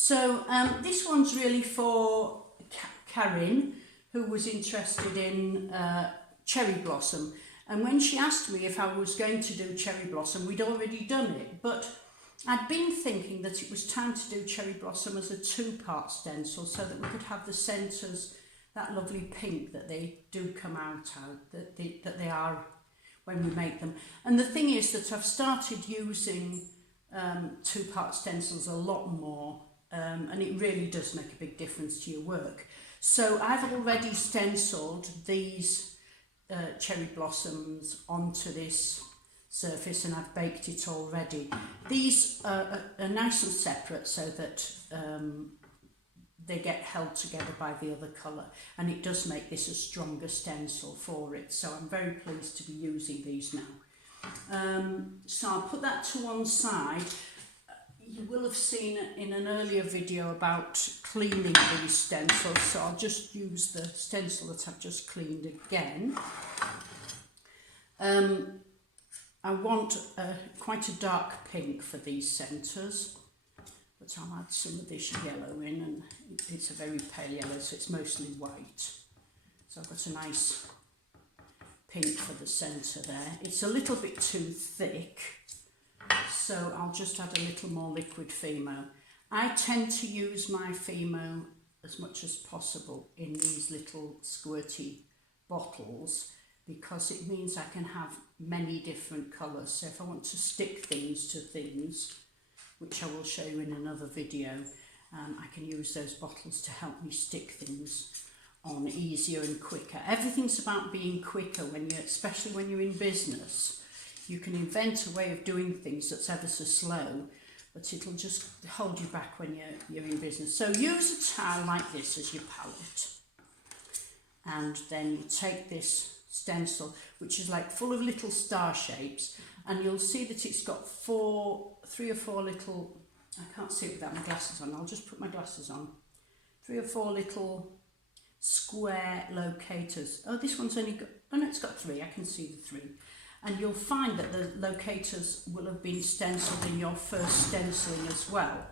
So this one's really for Karen, who was interested in cherry blossom. And when she asked me if I was going to do cherry blossom, we'd already done it. But I'd been thinking that it was time to do cherry blossom as a two-part stencil so that we could have the centres, that lovely pink that they do come out, that they are when we make them. And the thing is that I've started using two-part stencils a lot more, and it really does make a big difference to your work. So I've already stenciled these cherry blossoms onto this surface, and I've baked it already. These are nice and separate so that they get held together by the other colour, and it does make this a stronger stencil for it, so I'm very pleased to be using these now. So I'll put that to one side. You will have seen in an earlier video about cleaning these stencils, so I'll just use the stencil that I've just cleaned again. I want quite a dark pink for these centres, but I'll add some of this yellow in, and it's a very pale yellow, so it's mostly white. So I've got a nice pink for the centre there. It's a little bit too thick, so I'll just add a little more liquid Fimo. I tend to use my Fimo as much as possible in these little squirty bottles, because it means I can have many different colours. So if I want to stick things to things, which I will show you in another video, I can use those bottles to help me stick things on easier and quicker. Everything's about being quicker, especially when you're in business. You can invent a way of doing things that's ever so slow, but it'll just hold you back when you're in business. So use a towel like this as your palette, and then you take this stencil, which is like full of little star shapes, and you'll see that it's got three or four little, I can't see it without my glasses on, I'll just put my glasses on, 3 or 4 little square locators. Oh, this one's only got, oh no, it's got 3, I can see the 3. And you'll find that the locators will have been stenciled in your first stenciling as well.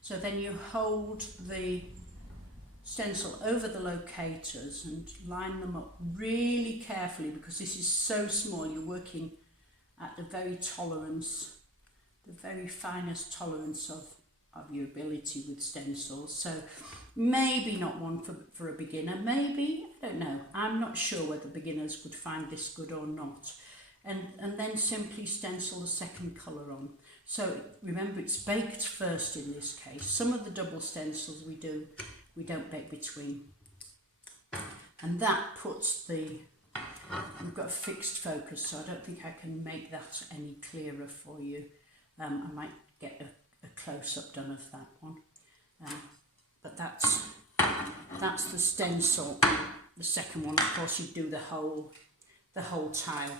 So then you hold the stencil over the locators and line them up really carefully, because this is so small. You're working at the very finest tolerance of your ability with stencils. So maybe not one for a beginner, maybe, I don't know. I'm not sure whether beginners would find this good or not. And then simply stencil the second colour on. So remember, it's baked first in this case. Some of the double stencils we don't bake between. And that puts we've got a fixed focus, so I don't think I can make that any clearer for you. I might get a close-up done of that one. But that's the stencil. The second one, of course, you do the whole tile.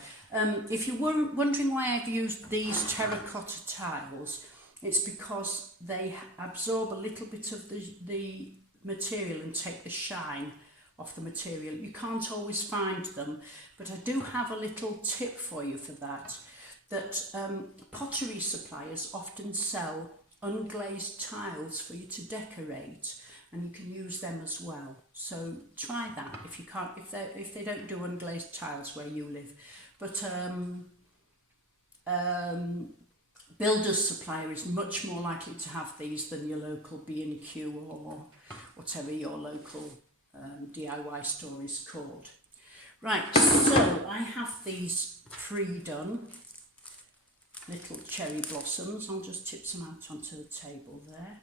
If you were wondering why I've used these terracotta tiles, it's because they absorb a little bit of the material and take the shine off the material. You can't always find them, but I do have a little tip for you for that pottery suppliers often sell unglazed tiles for you to decorate, and you can use them as well. So try that if you can't, if they don't do unglazed tiles where you live. But builder's supplier is much more likely to have these than your local B&Q or whatever your local DIY store is called. Right, so I have these pre-done little cherry blossoms. I'll just tip some out onto the table there.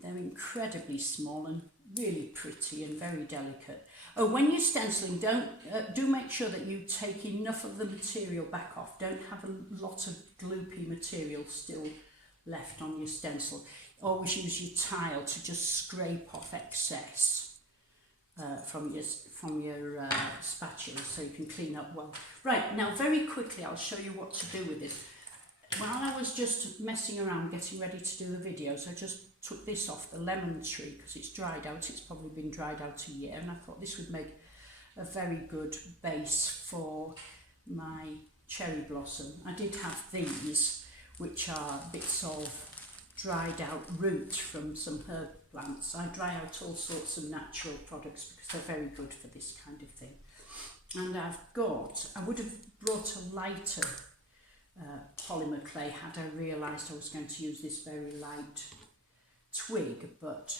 They're incredibly small and really pretty and very delicate. Oh, when you're stenciling, do make sure that you take enough of the material back off. Don't have a lot of gloopy material still left on your stencil. Always use your tile to just scrape off excess from your spatula, so you can clean up well. Right, now very quickly I'll show you what to do with this. While I was just messing around getting ready to do the videos, I just took this off the lemon tree because it's dried out. It's probably been dried out a year, and I thought this would make a very good base for my cherry blossom. I did have these, which are bits of dried out root from some herb plants. I dry out all sorts of natural products because they're very good for this kind of thing. And I would have brought a lighter polymer clay had I realised I was going to use this very light twig, but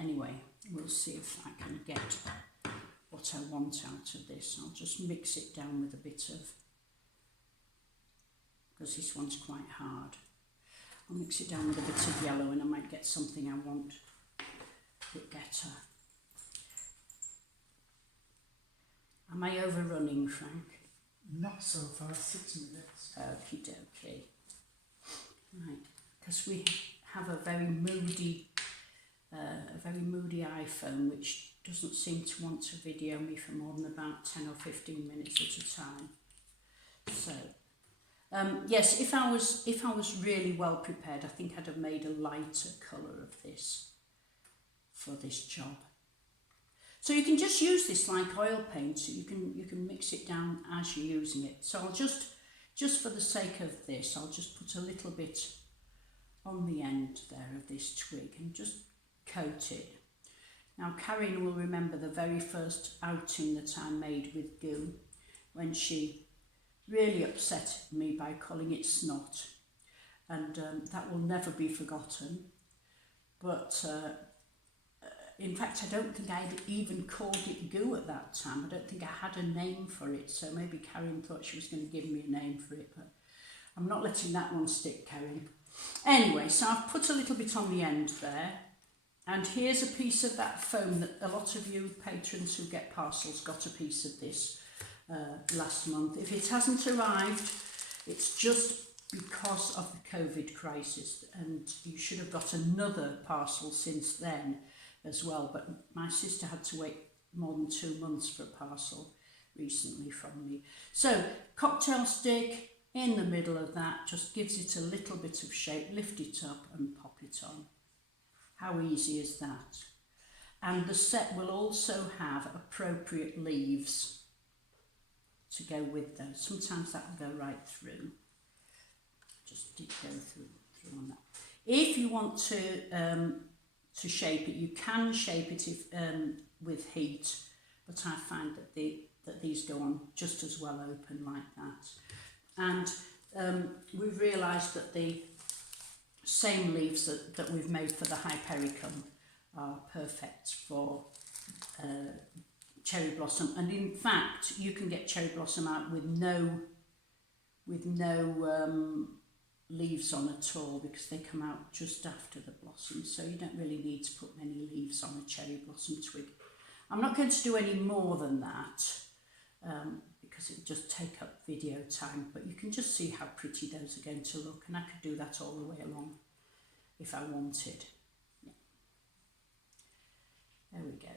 anyway, we'll see if I can get what I want out of this. I'll just mix it down with a bit of, because this one's quite hard, I'll mix it down with a bit of yellow and I might get something I want a bit better. Am I overrunning, Frank? Not so far, 6 minutes. Okie dokie. Right, because we have a very moody iPhone which doesn't seem to want to video me for more than about 10 or 15 minutes at a time. So, yes, if I was really well prepared, I think I'd have made a lighter colour of this for this job. So you can just use this like oil paint, so you can mix it down as you're using it. So I'll just for the sake of this, I'll just put a little bit on the end there of this twig and just coat it. Now Karen will remember the very first outing that I made with goo, when she really upset me by calling it snot, and that will never be forgotten. But in fact, I don't think I'd even called it goo at that time. I don't think I had a name for it, so maybe Karen thought she was going to give me a name for it, but I'm not letting that one stick, Karen. Anyway, so I've put a little bit on the end there, and here's a piece of that foam that a lot of you patrons who get parcels got a piece of this last month. If it hasn't arrived, it's just because of the COVID crisis, and you should have got another parcel since then as well, but my sister had to wait more than 2 months for a parcel recently from me. So cocktail stick in the middle of that just gives it a little bit of shape, lift it up and pop it on. How easy is that? And the set will also have appropriate leaves to go with those. Sometimes that will go right through. Just did go through on that. If you want to shape it, you can shape it with heat, but I find that these go on just as well open like that. And we've realised that the same leaves that we've made for the Hypericum are perfect for cherry blossom, and in fact you can get cherry blossom out with no leaves on at all, because they come out just after the blossom, so you don't really need to put many leaves on a cherry blossom twig. I'm not going to do any more than that because it would just take up video time, but you can just see how pretty those are going to look, and I could do that all the way along if I wanted. Yeah. There we go.